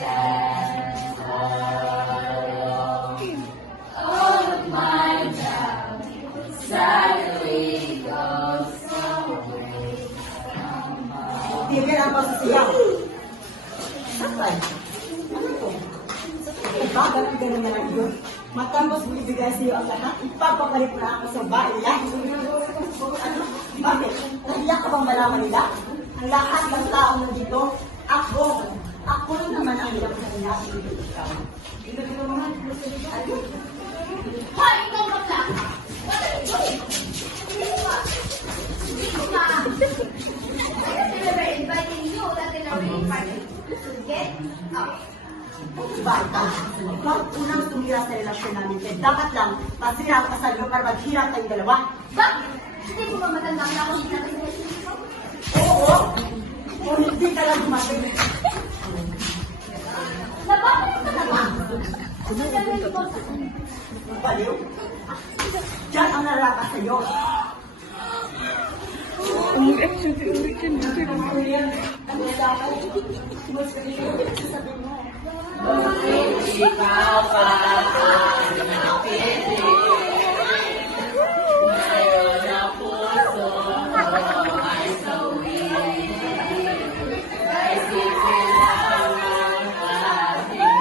Tigil ang pagsiyaw. Sakay. Ano to? Diba? Ganun na lang yun. Matapos bibigay sa iyo ang lahat, ipapabalik na ako sa baila. Ano? Bakit? Nahiya ka bang malaman nila? Ang lahat ng tao nandito, ako naman ang hirap sa nila. Hoy, ikaw bakla! What are you doing? Dito ka! They were inviting you that in a wedding party to get out. Bata, ikaw unang tumira sa relasyon namin. Kaya dapat lang, masira ang kasal mo para maghirap kayong dalawa. Bakit? Hindi mo ba matandang na ako sinabi sa relationship ko? Oo! O hindi ka lang dumating. Nababalik ka na ba? Sasabihin ko sa Baliw. Diyan ang naraka sa'yo. Ikaw pa ang napili. Ngayon ang puso ko ay sawi. Isipin lang ang ating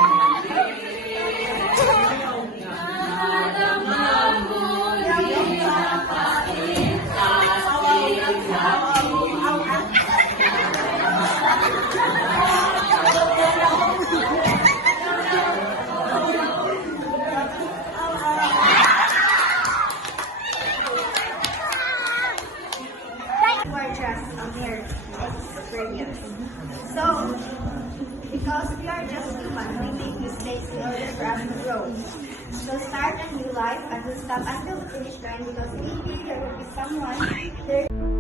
nadama mo di napait ating hati. You are just a mere experience. So, because we are just human, we make mistakes in order for us to grow. So start a new life and will stop until we finish learning because maybe there will be someone there.